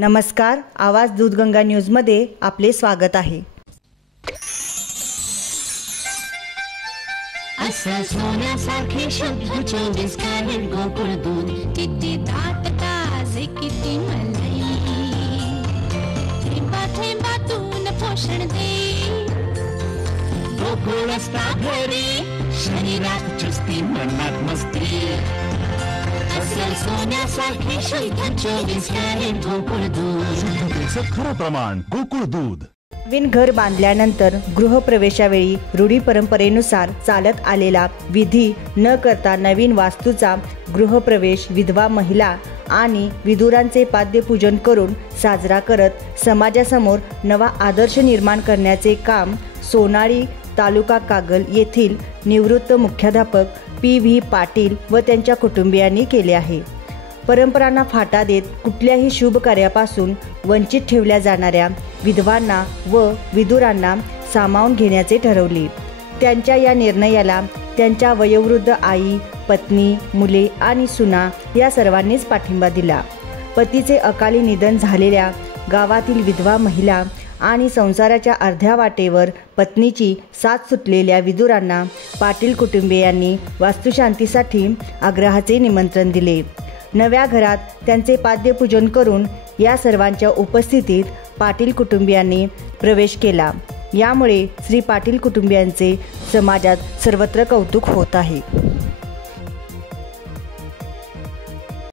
नमस्कार, आवाज दूधगंगा न्यूजमध्ये आपले स्वागत आहे. असं सोन्यासारखे शुद्ध 24 कॅरेट गोकुळ दूध, किती दाट ताजे किती मलाई, थेंबा थेंबातून पोषण दे. गोकुळ असता घरी, शरीरात चुस्ती मनात मस्ती. असं सोन्यासारखे शुद्ध 24 कॅरेट गोकुळ दूध, खरं प्रमाण गोकुळ दूध. नवीन घर बांधल्यानंतर गृहप्रवेशावेळी रूढी परंपरेनुसार चालत आलेला विधी न करता नवीन वास्तूचा गृहप्रवेश विधवा महिला आणि विधुरांचे पाद्यपूजन करून साजरा करत समाजासमोर नवा आदर्श निर्माण करण्याचे काम सोनाळी तालुका कागल येथील निवृत्त मुख्याध्यापक P.V. पाटील व त्यांच्या कुटुंबियांनी केले आहे. परंपरांना फाटा देत कुठल्याही शुभ कार्यापासून वंचित ठेवल्या जाणाऱ्या विधवांना व विधुरांना सामावून घेण्याचे ठरवले. त्यांच्या या निर्णयाला त्यांच्या वयोवृद्ध आई, पत्नी, मुले आणि सुना या सर्वांनीच पाठिंबा दिला. पतीचे अकाली निधन झालेल्या गावातील विधवा महिला आणि संसाराच्या अर्ध्या वाटेवर पत्नीची साथ सुटलेल्या विधुरांना पाटील कुटुंबियांनी वास्तुशांतीसाठी आग्रहाचे निमंत्रण दिले. नव्या घरात त्यांचे पाद्यपूजन करून या सर्वांच्या उपस्थितीत पाटील कुटुंबियांनी प्रवेश केला. यामुळे श्री पाटील कुटुंबियांचे समाजात सर्वत्र कौतुक होत आहे.